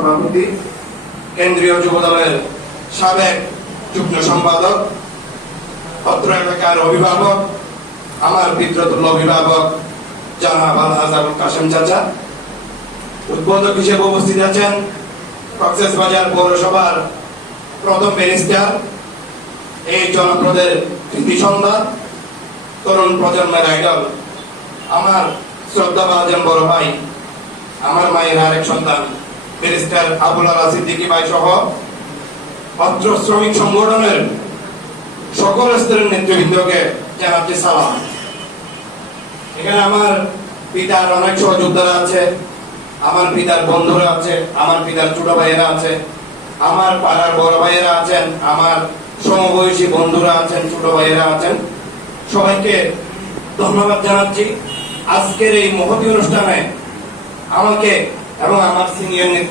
সভাপতি, কেন্দ্রীয় যুবদলের সাবেক যুগ্ম সম্পাদক, অত্র এলাকার অভিভাবক, আমার পিতৃতুল্য অভিভাবক জনাব আলহাজ আবুল কাশেম চাচা, উদ্বোধক হিসেবে উপস্থিত আছেন কক্সবাজার পৌরসভার প্রথম ব্যারিস্টার, এই জনপদের কৃতি সন্তান, তরুণ প্রজন্মের আইডল, আমার শ্রদ্ধাভাজন বড় ভাই, আমার মায়ের আরেক সন্তান ব্যারিস্টার আবুল আলা সিদ্দিকী ভাই সহ অত্র শ্রমিক সংগঠনের সকল স্তরের নেতৃবৃন্দকে জানাচ্ছি সালাম। এখানে আমার পিতার অনেক সহযোদ্ধারা আছে, আমার পিতার বন্ধুরা আছে, আমার পিতার ছোট ভাইয়েরা আছে, আমার পাড়ার বড় ভাইয়েরা আছেন, আমার সমবয়সী বন্ধুরা আছেন, ছোট ভাইয়েরা আছেন। সবাইকে ধন্যবাদ জানাচ্ছি আজকের এই মহতী অনুষ্ঠানে আমাকে এবং আমার সিনিয়র নেতৃত্ব